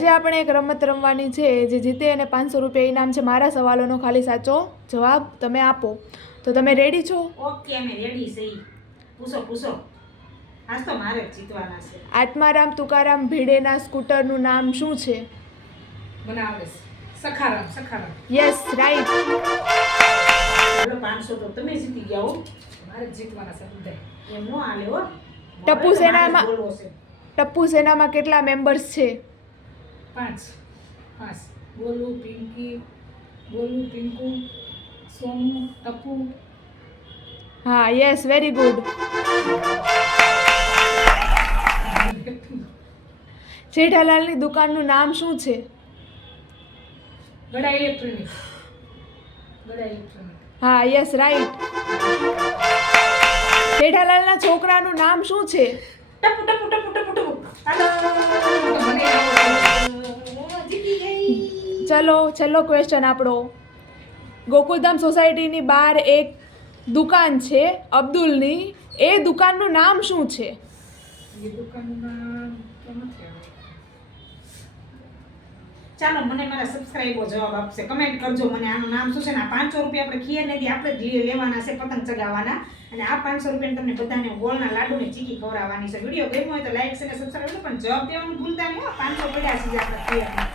આજે આપણે એક રમત રમવાની છે જે જીતે એને 500 રૂપિયા ઇનામ છે. મારા સવાલોનો ખાલી સાચો જવાબ તમે આપો. તો તમે રેડી છો? ઓકે, અમે રેડી છીએ. પૂછો. આજ તો મારે જ જીતવાના છે. આત્મારામ તુકારામ ભીડેના સ્કૂટરનું નામ શું છે? મને આવડે છે. સખારામ. Yes, right. બોલો 500 તો તમે જીતી ગયા હો. મારે જ જીતવાના છે બધા. એમ નો હાલે હો. ટપ્પુ સેનામાં કેટલા મેમ્બર્સ છે? 5 બોલુ, પિંકુ, સોનુ, ટપ્પુ. હા, યસ, વેરી ગુડ. જેઠાલાલની દુકાનનું નામ શું છે? ગડા ઇલેક્ટ્રોનિક. હા, યસ, રાઈટ. જેઠાલાલના છોકરાનું નામ શું છે? ટપુ. જીતી ગઈ. ચલો, છેલ્લો ક્વેશ્ચન આપણો. ગોકુલધામ સોસાયટીની બહાર એક દુકાન છે અબ્દુલની. એ દુકાનનું નામ શું છે? એ દુકાનનું નામ તો નથી આવડતું. ચાલો, મને મારા સબસ્ક્રાઇબરો જવાબ આપશે. કમેન્ટ કરજો મને આનું નામ શું છે ને. આ 500 રૂપિયા આપણે ખીર નથી, આપણે જ લેવાના છે, પતંગ ચગાવવાના. અને આ 500 રૂપિયા તમને બધાને ગોળના લાડુને ચીકી ખવડાવવાની છે. વિડીયો ગમ્યો હોય તો લાઈક અને સબસ્ક્રાઇબ, પણ જવાબ દેવાનું ભૂલતા નહીં. 500 પડ્યા છે આપણે ખીર.